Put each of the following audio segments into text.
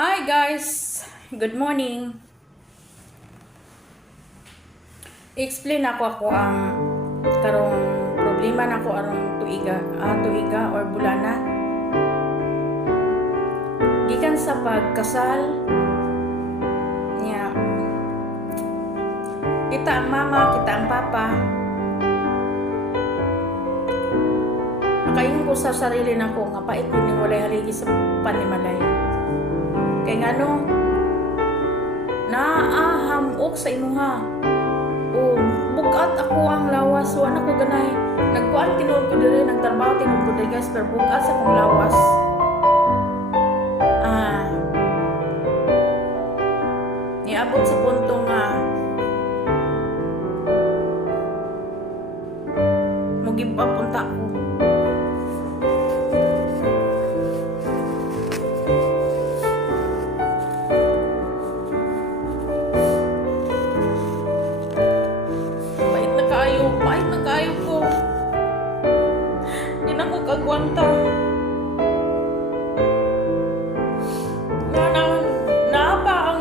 Hi guys! Good morning! I-explain ako ang karong problema nako arong tuiga or bulana. Gikan sa pagkasal niya. Kita ang mama, kita ang papa. Nakaingon ko sa sarili nako nga pait ni walay haligi sa panimalay. Kay ngano naahamok sa imuha o bugat ako ang lawas wa na ko ganay nagkuan tinuod ko diri nagtrabaho tinuod ko diri guys pero bugat sa akong lawas niabot sa punto nga mugib pa punta ko. Pait na kayo ko. Hindi na ko kagwanta. Naapa ang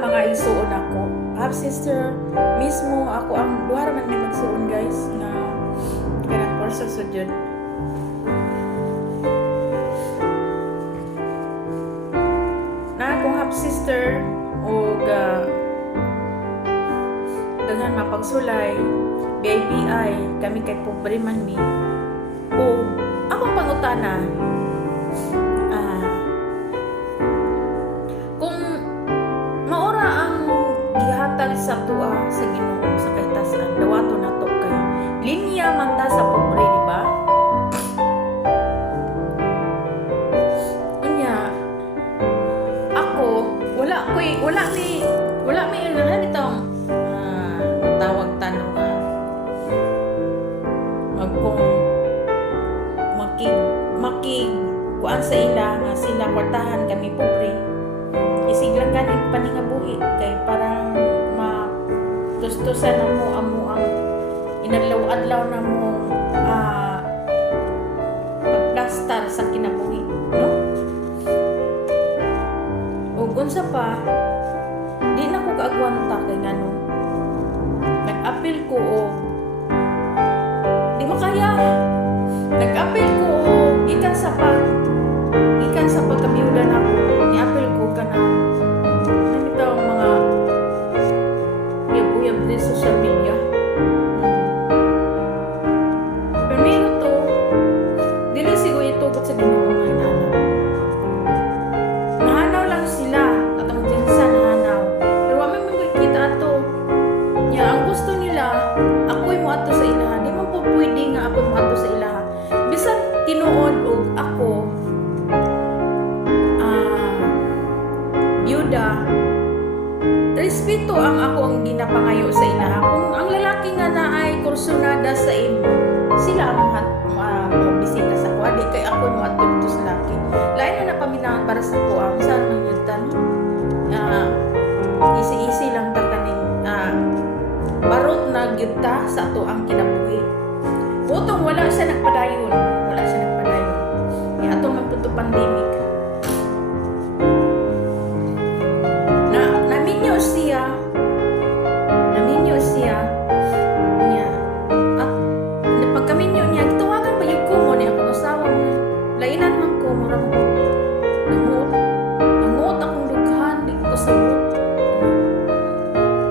mga isuon ako. Half sister, mismo ako ang duha man may magsuon guys na kanang kurso sa jud. Na akong half sister o dengan mapagsulay, BIPI, kami kay pobre man mi. O, akong pangutana, kung maura ang gihatag sa tuwa sa Ginoo sa kahitasan, dawato na to kay linya man ta sa pobre, di ba? Unya, ako, wala may ilahan itong tawag tanong kung makig kuan sa ila nga sila kwartahan kami pobre isiglang kanin paningabuhi kay parang tustusan na mo amo ang inadlaw-adlaw na mo pagplastar sa kinabuhi, no? Ug unsa pa di na ko kaagwanta kay ngano nag-apil ko o di makaya nag-apil ko o ikan sa pagkamiulan ako ni-apil ko ka na nakita ang mga uyab-uyab din sa social media pero to dili sigo itugot sa Ginoo nga inana nahanaw lang sila at ang jensa nahanaw pero wala may kita ato nya ang gusto nila ako'y mo ato sa ilaha di man po pwede nga ako'y mo ato sa ilaha bisan tinuod og ako byuda respeto ang ako ang ginapangayo sa ilaha kung ang lalaki nga naay kursunada sa imo sila ang bisita sa kuha di kay ako mo ato dito sa laki lain na napaminahan para sa kuha ang saan nang yun easy lang ta kaning barot na gyudta sa ato ang kinabuhi. Utong wala siya nagpadayon. Ni ato man puto pandemic. Naminyo siya niya. At pagkaminyo niya, gitawagan pa yung kumo niya akong asawa niya. Lainan man ko, mura mo ko. Nanguot akong lughan, di ko kasabot.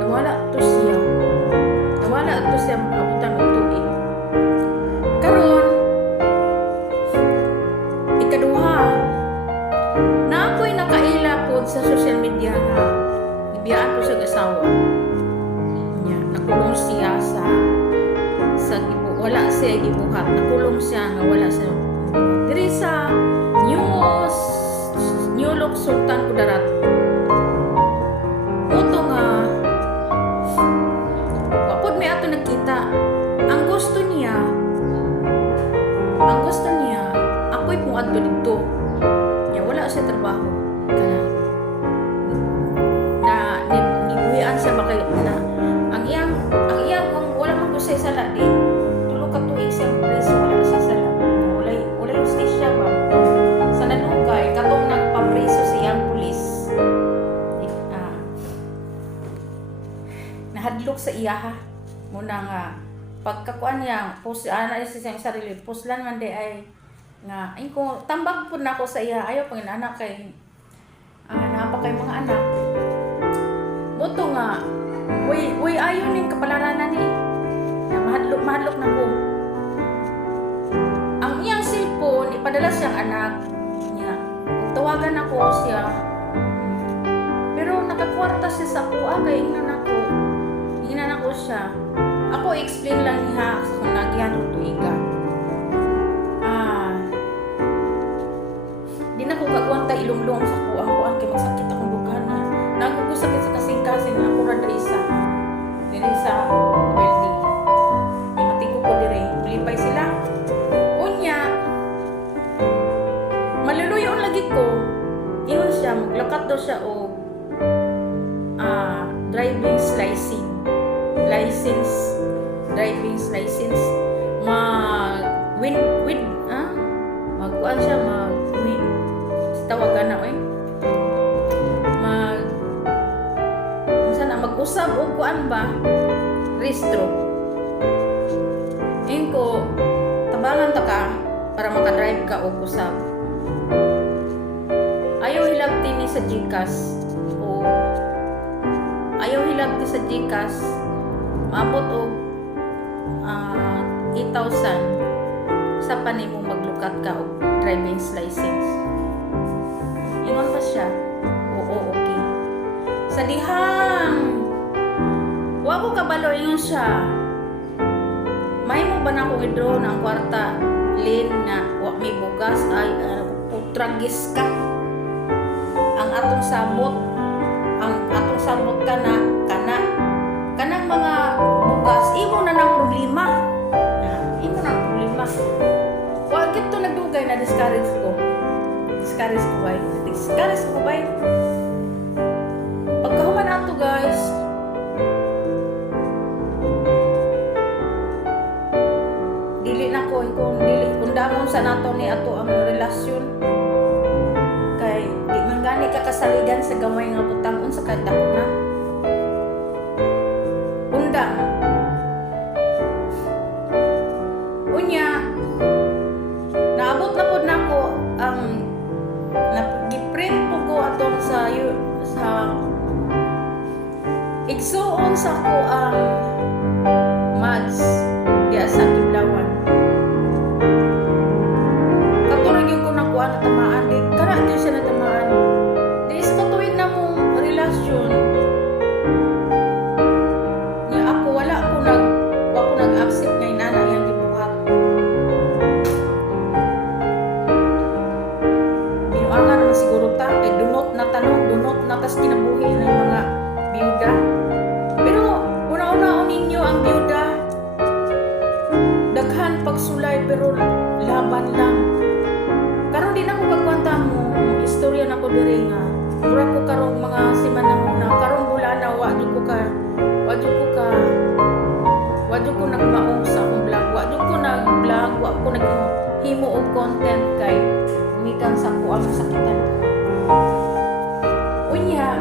Nawala to siya abutan og tuig. Karon ikaduha na ako'y nakaila pod sa social media nga ibiyaan ko sa asawa niya nakulong siya sa wala siya gibuhat nakulong siya nga wala siya diri sa New Loc Sultan Kudarat uto nga wapod may ato nagkita ang gusto niya ako'y kung adto dito niya wala siya trabaho kana na nibuhian siya bakay na ang iyang kung wala man ko siya sala di tulo ka tuig siya preso wala siya sala walay justisya ba sa iya ha. Muna nga pagkakuan niya, post ana sa siyang sarili, post lang man di ay nga ay ko tambag pud nako sa iya, ayaw pang anak kay napa kay mga anak. Buto nga way ayo ning kapalaranan ni. Mahadlok na ko. Ang iyang cellphone ipadala siyang anak niya. Tawagan ako siya. Pero nakakwarta siya sa kuha kay ingnan ako siya. Ako explain lang niya sa kung nagyan o tuiga. Di na ko kagwanta ilumlong sa kuha kay magsakit akong bukan na. Nagugusakit sa kasing-kasing na ako rada isa. Dili sa building. May matigo ko dire. Lipay sila. Unya, maluluyon lagi ko. Ingon siya, maglakat daw siya o driving license magkuan siya tawagan na mag-usab o kuan ba restro ko tabangan ta ka para makadrive ka o usab ayaw hilabti ni sa GCash o ayaw hilabti sa GCash maabot og 8,000 sa panimo maglukat ka og driving license. Ingon pa siya, oo, okay. Sa dihang, wa ko kabalo ingon siya, may mo ba na akong i-draw ng kwarta, lin na, wa may bugas, ay, putragis ka. Ang atong sabot ka na, kanang mga bugas, imo na ng problema. Wa kito nagdugay na discourage ko bay. Pagkahuman ato guys, dili na ko kung damon sa nato ni ato ang relasyon kay di man gani ka kasaligan sa gamay nga butangon sa kadako na undang unya naabot na pud nako ang nagiprint po ko atong sa igsuon sa ko ang mads diya sa Kiblawan katurag yung ko nakuha na tamaan di kana ito siya na tamaan di is katuig na mong relasyon nga ako wala ko nag-accept nga inana yan gibuhat pinuangan naman siguro ta kay dunot na tas kinabuhi ng mga biyuda pero una-una ninyo ang biyuda daghan pagsulay pero laban lang karon din ako pagkwanta mo istorya na ko diri nga mura ko karong mga simanahon na karong bulana wa jud ko nagmaong sa akong vlog wa ko naghimo og content kay umikan sa ko ang sakitan unya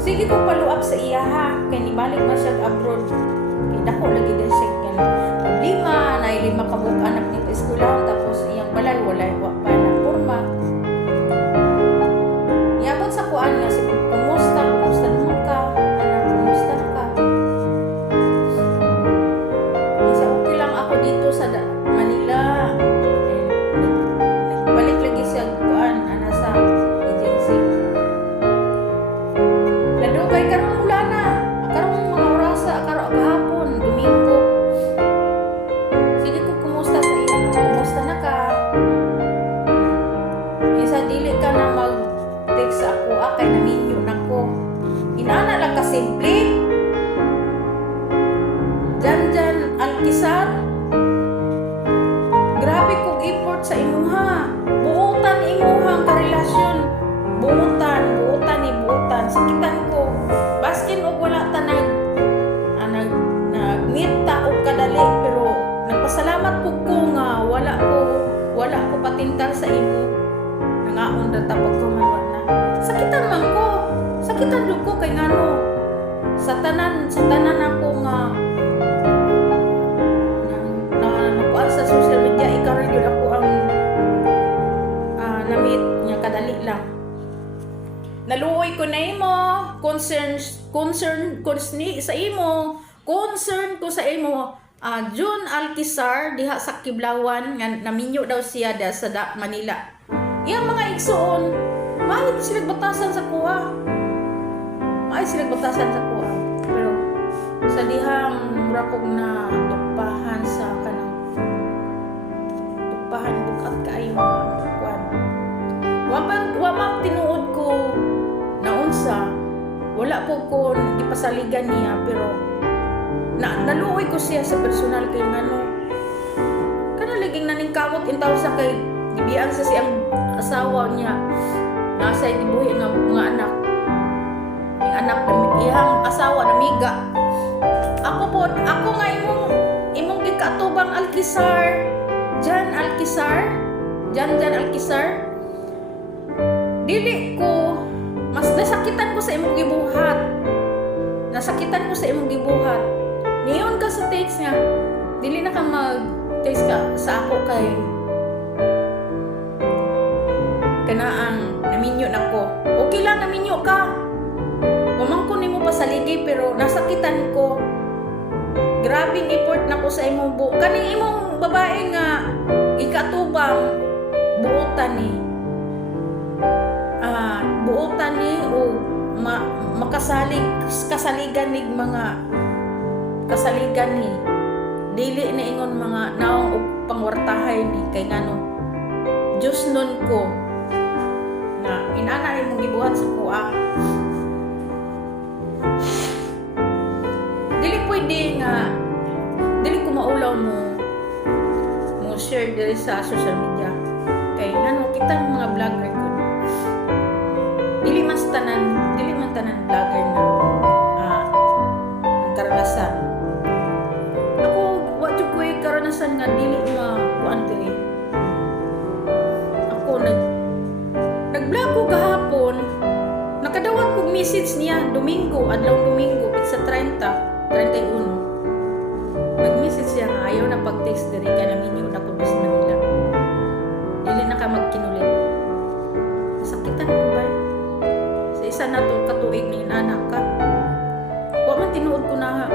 sige ko follow up sa iya ha kay nibalik man siya abroad kay dako lagi din siya problema na 5 ka buok anak nito eskwela tapos iyang balay walay wa pa na porma iabot sa kuan nga si kumusta naman ka anak kumusta ka isa okay lang ako dito sa Manila balik lagi siya kuan ana sa agency ladugay karon mula na karong mga orasa karong gahapon Domingo sige ko kumusta sa iya kumusta na ka isa dili ka na mag text ako kay naminyo nako inana lang ka simple Janjan Alkisar grabe kog effort sa imuha buutan imuhang karelasyon buutan sakitan ko baskin og wala ta nag-meet ta og kadali pero nagpasalamat pug ko nga wala ko patintal sa imo nangaon ra ta pagkumanwa na sakitan jud ko kay ngano sa tanan ako nga nakuan sa social media, ikaw rin yun ako ang namit niya kadali lang. Naluoy ko na imo, concern ko sa imo, June Alquizar diha sa Kiblawan nga naminyo daw siya sa Manila. Iyang mga igsoon, mahit sila batasan sa kuha. Pero sa dihang mura kong na tukpahan sa kanang tukpahan bukat kaayo mga kuan. Wamang tinuod ko naunsa, wala po ko ipasaligan niya, pero naluoy ko siya sa personal kay ngano kanaliging naningkamot intaw sa kay gibian sa siyang asawa niya nasa gibuhi nga mga anak, yung anak iyang asawa namiga. Ako nga imong gikatubang Alquizar, Jan Alquizar, dili ko mas nasakitan ko sa imong gibuhat. Niyon ka sa text nga, dili na ka mag-text ka sa ako kay kanaang naminyo na ko. Okay lang, naminyo ka. Wamang ko nimo pasaligi, pero nasakitan ko. Grabing effort na ko sa imong kaning imong babae nga ikatubang buotan ni o kasaligan ni mga kasaligan ni dili na ingon mga naong pangwartahay ni kay ngano Diyos nun ko na inana ni mong gibuhat sa kuha. Dili pwede nga dili ko maulaw mo share diri sa social media kay ngano kita mga vlogger ko dili man tanan vlogger na ang karanasan. Ako wa jud ko karanasan nga dili kuan diri. Ako nag-vlog ko gahapon, nakadawat kog message niya adlaw Domingo sa 31. Nag-message siya nga ayaw na pag-text diri kay naminyo na ko sa Manila. Dili na ka magkinulit. Sakitan ko ba? Sa isa na to katuig ni anak ka. Wa man tinuod ko na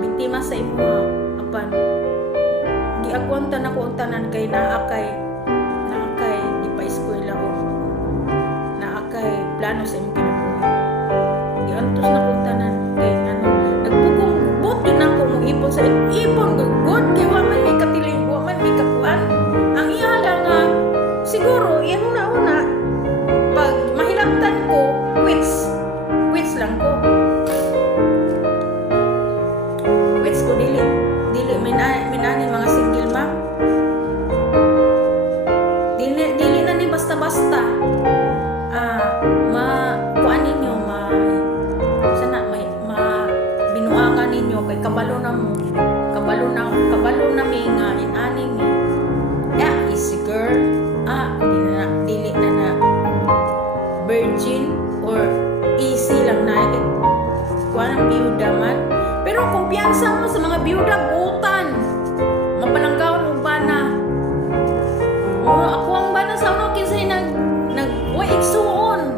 biktima sa imo apan. Giagwanta na ko ang tanan kay naakay di pa eskwela ko. Naakay plano sa imong kinabuhi. Giantos na ko tanan kay ngano nagpugong bot yun ako mong ipon sa ipon good kay wa man may katiling wa man may kakuan. Ang iya lang nga siguro yan una pag mahilaptan ko quits lang ko. Quits ko dili minani mga single mom. Dili na ni basta-basta. Kuan ninyo binuangan ninyo kay kabalo na mi nga inani mi. Easy girl. Dili na virgin or easy lang na kuan ang biyuda man. Pero kumpiyansa mo sa mga biyuda butan. Mapalanggaw mo bana. Ako ang bana sa uno kinsay way igsuon.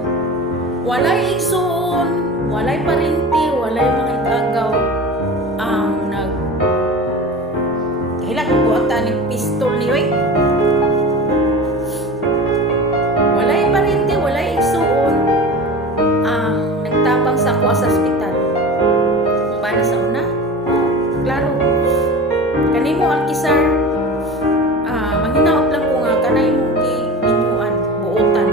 Walay igsuon, walay parinti, walay mga itagaw. Hilang ko ata ni pistol ni oy. Walay parinti, walay igsuon. Nagtabang sa ako sa ospital. Bana sa una? Klaro. Kanimo Alquizar, manghinaot lang ko nga kanay mong gibinyuan, buotan.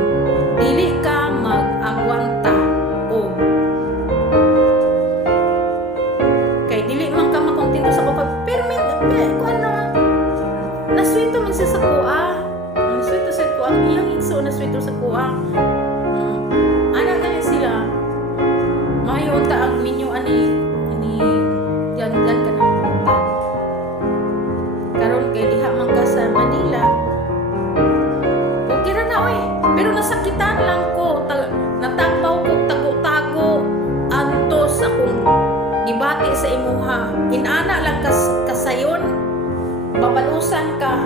Dili ka mag-agwanta o kay dili man ka makontento sa kapag permit kuan na naswito man siya sa kuha. Naswito sa kuha. Iyang igso naswito sa kuha. Anak kaya sila mayunta ang minyo ani yan ka na pumunta. Karon kay diha man ka sa Manila. Okay ra na oy. Pero nasakitan lang ko. Natapaw ko tago-tago antos akong imuha inana lang kasayon, mabalusan ka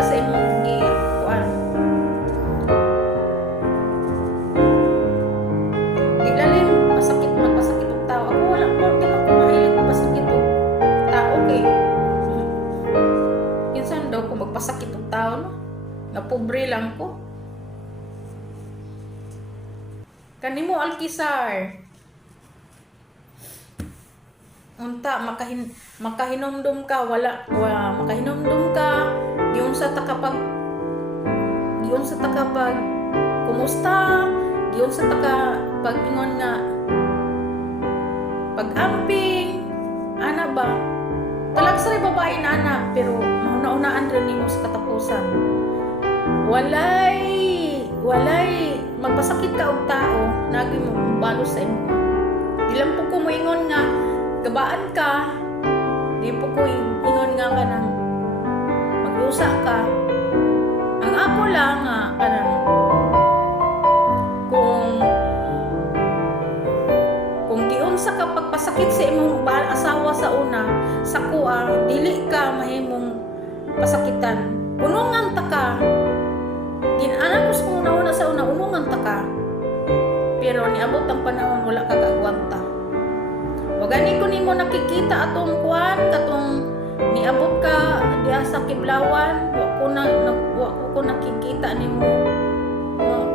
sa imong kuan. Di lalim magpasakit og tao. Ako wala ko, di ako mahilig magpasakit og tao kay minsan daw ko magpasakit og tao no, na pobre lang ko. Kanimo Alkisar, unta makahinomdom ka, wala makahinomdom ka giun sa takapag kumusta, giun sa takapag ingon nga pag-amping ana ba talag sa babae na ana, pero mauna-unaan rin nimo sa katapusan. Walay magpasakit ka og tao nagi mo balos sa imo. Dilam po ko moingon nga gabaan ka, di po ko ingon nga kanang maglusa ka. Ang ako lang nga kanang kung giun sa ka pagpasakit sa imong asawa sa una, sa kuha dili ka mahimong pasakitan. Unungan ta ka. Ginana ko sa una sa una, unungan ta ka. Pero niabot ang panahon wala ka kaagwanta. O gani ko nimo nakikita atong kuan katong niabot ka diha sa Kiblawan, wa ko nakikita nimo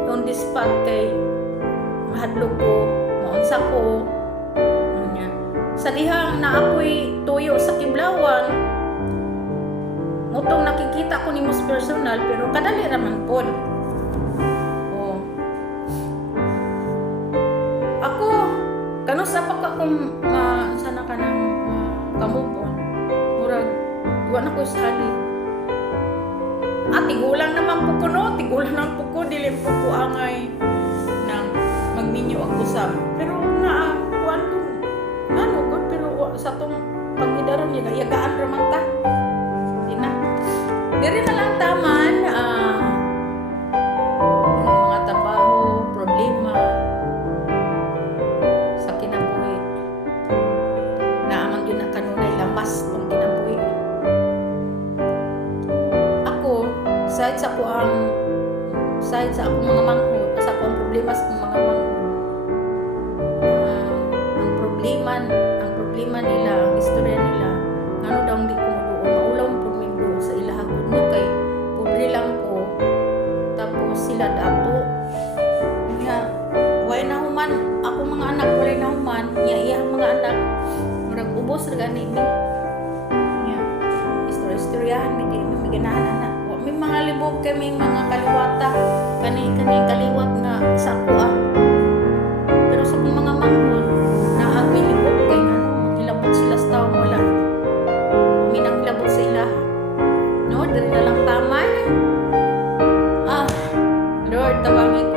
on the spot kay mahadlok ko, maunsa ko. Nya. Sa dihang naapoy tuyo sa Kiblawan, mutong nakikita ko nimo sa personal pero kadali raman pod. Ako kanus sa pa kung sana ka ng kamupon murag duwa na ko sali tigulang naman po ko no, tigulang naman po ko, dili po ko angay nang magminyo ako sa pero na kuan ko ano good, pero sa tong paghidaron niya yagaan raman ta di na diri na lang taman mga trabaho problema sa kinabuhi na amang yun na kanunay lamas pang kinabuhi. Ako side sa akong mga manghod, sa akong problema sa akong mga manghod, ang problema nila, ang istorya nila ngano daw hindi ko maulaw pagmindo sa ilahagod no kay pobre lang ko tapos sila dato nga way na human ako mga anak walay na human iya mga anak murag ubos ra gani ni nya istoryahan mi ganahan anak may mga libog kami mga kaliwata kani kaliwat nga sa kuha pero sa mga manghod naagmi libog kay ngano hilabot sila sa tawo wala minang hilabot sa ilaha no diri na lang taman Lord tawagin